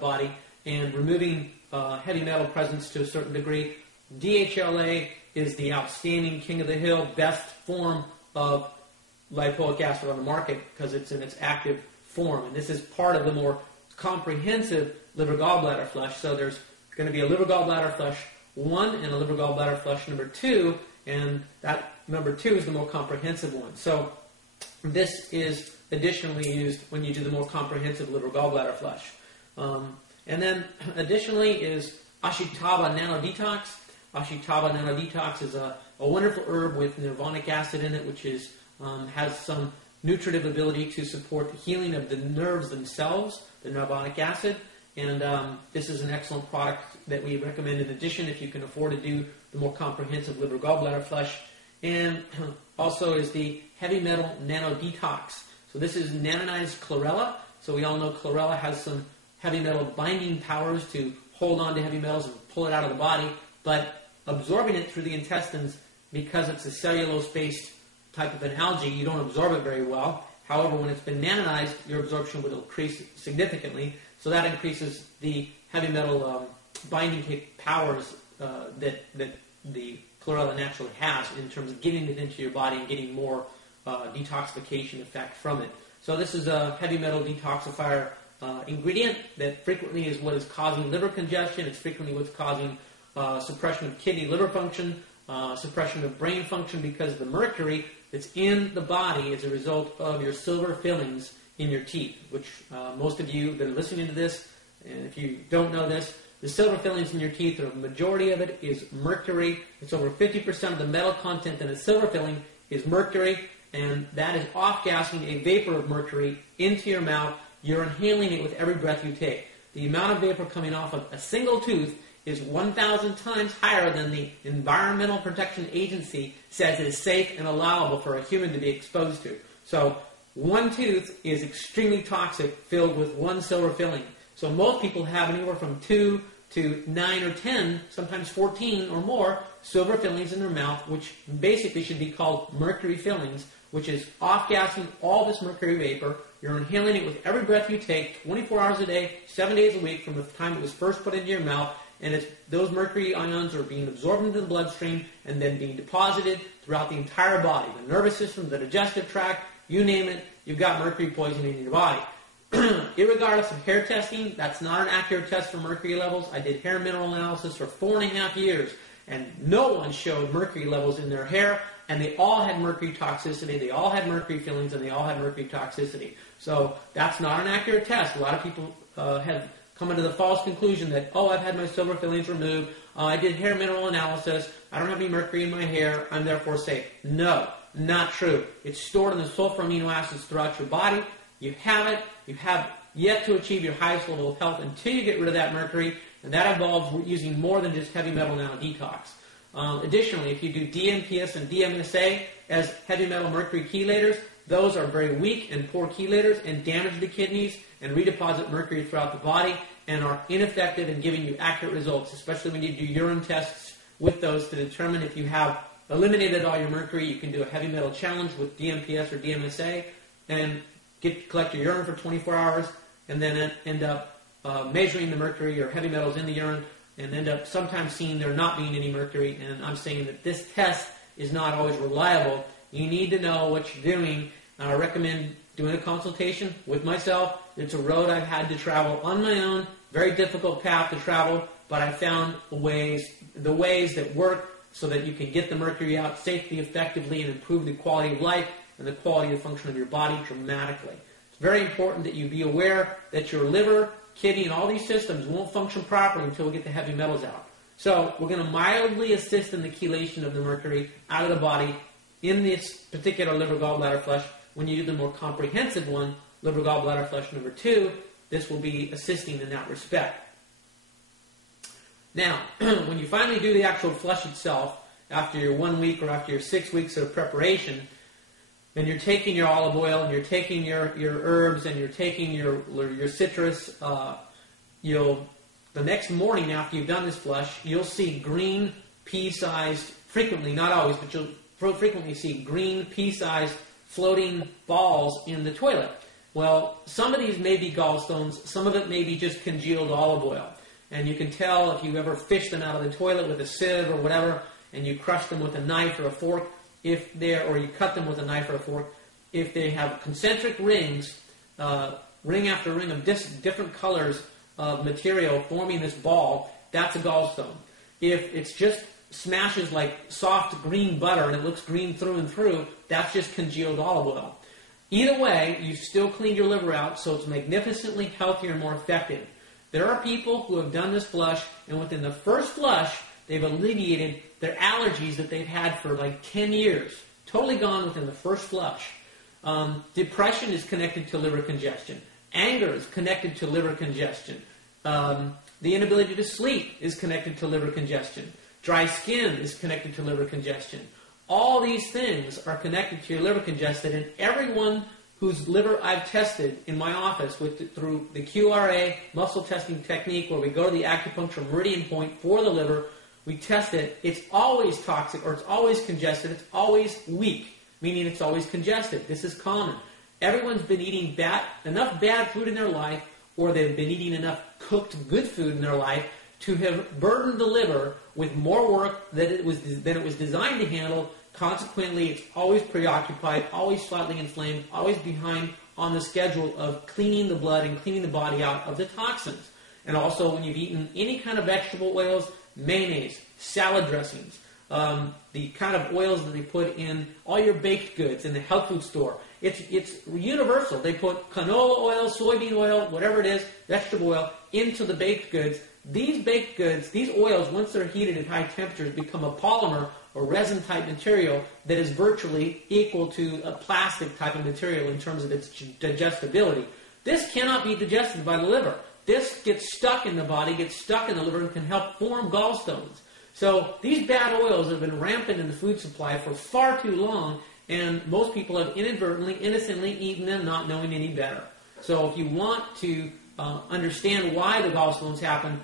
body and removing heavy metal presence to a certain degree. DHLA is the outstanding king of the hill, best form of lipoic acid on the market because it's in its active form. And this is part of the more comprehensive liver gallbladder flush. So there's going to be a liver gallbladder flush 1 and a liver gallbladder flush number 2, and that number 2 is the more comprehensive one. So this is additionally used when you do the more comprehensive liver gallbladder flush. And then additionally is Ashitaba Nano Detox. Ashitaba Nano Detox is a wonderful herb with nirvanic acid in it, which is has some nutritive ability to support the healing of the nerves themselves, the nirvanic acid. And this is an excellent product that we recommend in addition if you can afford to do the more comprehensive liver gallbladder flush. And also is the Heavy Metal Nano Detox. So this is nanonized chlorella. So we all know chlorella has some heavy metal binding powers to hold on to heavy metals and pull it out of the body. But absorbing it through the intestines, because it's a cellulose-based type of an algae, you don't absorb it very well. However, when it's been nanonized, your absorption will increase significantly. So that increases the heavy metal binding powers that the chlorella naturally has in terms of getting it into your body and getting more detoxification effect from it. So this is a heavy metal detoxifier ingredient that frequently is what is causing liver congestion. It's frequently what's causing suppression of kidney liver function, suppression of brain function, because the mercury that's in the body is a result of your silver fillings in your teeth, which most of you that are listening to this, and if you don't know this, the silver fillings in your teeth, the majority of it is mercury. It's over 50% of the metal content in a silver filling is mercury, and that is off-gassing a vapor of mercury into your mouth. You're inhaling it with every breath you take. The amount of vapor coming off of a single tooth is 1,000 times higher than the Environmental Protection Agency says it is safe and allowable for a human to be exposed to. So one tooth is extremely toxic, filled with one silver filling. So most people have anywhere from 2 to 9 or 10, sometimes 14 or more silver fillings in their mouth, which basically should be called mercury fillings, which is off-gassing all this mercury vapor. You're inhaling it with every breath you take, 24 hours a day, 7 days a week from the time it was first put into your mouth, and those mercury ions are being absorbed into the bloodstream and then being deposited throughout the entire body, the nervous system, the digestive tract, you name it, you've got mercury poisoning in your body. Irregardless of hair testing, that's not an accurate test for mercury levels. I did hair mineral analysis for 4.5 years, and no one showed mercury levels in their hair, and they all had mercury toxicity, they all had mercury fillings, and they all had mercury toxicity. So that's not an accurate test. A lot of people have come into the false conclusion that, oh, I've had my silver fillings removed, I did hair mineral analysis, I don't have any mercury in my hair, I'm therefore safe. No, not true. It's stored in the sulfur amino acids throughout your body. You have it. You have yet to achieve your highest level of health until you get rid of that mercury, and that involves using more than just heavy metal nano detox. Additionally, if you do DMPS and DMSA as heavy metal mercury chelators, those are very weak and poor chelators and damage the kidneys and redeposit mercury throughout the body and are ineffective in giving you accurate results, especially when you do urine tests with those to determine if you have eliminated all your mercury. You can do a heavy metal challenge with DMPS or DMSA and collect your urine for 24 hours and then end up measuring the mercury or heavy metals in the urine and end up sometimes seeing there not being any mercury. And I'm saying that this test is not always reliable. You need to know what you're doing. I recommend doing a consultation with myself. It's a road I've had to travel on my own, very difficult path to travel, but I found the ways that work so that you can get the mercury out safely, effectively, and improve the quality of life and the quality of function of your body dramatically. It's very important that you be aware that your liver, kidney, and all these systems won't function properly until we get the heavy metals out. So we're going to mildly assist in the chelation of the mercury out of the body in this particular liver gallbladder flush. When you do the more comprehensive one, liver gallbladder flush number 2, this will be assisting in that respect. Now, when you finally do the actual flush itself, after your 1 week or after your 6 weeks of preparation, and you're taking your olive oil and you're taking your herbs and you're taking your citrus, the next morning after you've done this flush, you'll see green pea-sized, frequently, not always, but you'll frequently see green pea-sized floating balls in the toilet. Well, some of these may be gallstones, some of it may be just congealed olive oil. And you can tell if you ever fish them out of the toilet with a sieve or whatever, and you crush them with a knife or a fork, or you cut them with a knife or a fork, if they have concentric rings, ring after ring of different colors of material forming this ball, that's a gallstone. If it's just smashes like soft green butter and it looks green through and through, that's just congealed olive oil. Either way, you still cleaned your liver out, so it's magnificently healthier and more effective. There are people who have done this flush, and within the first flush, they've alleviated their allergies that they've had for like 10 years. Totally gone within the first flush. Depression is connected to liver congestion. Anger is connected to liver congestion. The inability to sleep is connected to liver congestion. Dry skin is connected to liver congestion. All these things are connected to your liver congestion, and everyone whose liver I've tested in my office through the QRA muscle testing technique, where we go to the acupuncture meridian point for the liver, we test it, it's always toxic, or it's always congested, it's always weak, meaning it's always congested. This is common. Everyone's been eating enough bad food in their life, or they've been eating enough cooked good food in their life to have burdened the liver with more work than it was designed to handle. Consequently, it's always preoccupied, always slightly inflamed, always behind on the schedule of cleaning the blood and cleaning the body out of the toxins. And also, when you've eaten any kind of vegetable oils, mayonnaise, salad dressings, the kind of oils that they put in all your baked goods in the health food store, it's universal. They put canola oil, soybean oil, whatever it is, vegetable oil, into the baked goods. These baked goods, these oils, once they're heated at high temperatures, become a polymer or resin-type material that is virtually equal to a plastic type of material in terms of its digestibility. This cannot be digested by the liver. This gets stuck in the body, gets stuck in the liver, and can help form gallstones. So these bad oils have been rampant in the food supply for far too long, and most people have inadvertently, innocently eaten them, not knowing any better. So if you want to understand why the gallstones happen,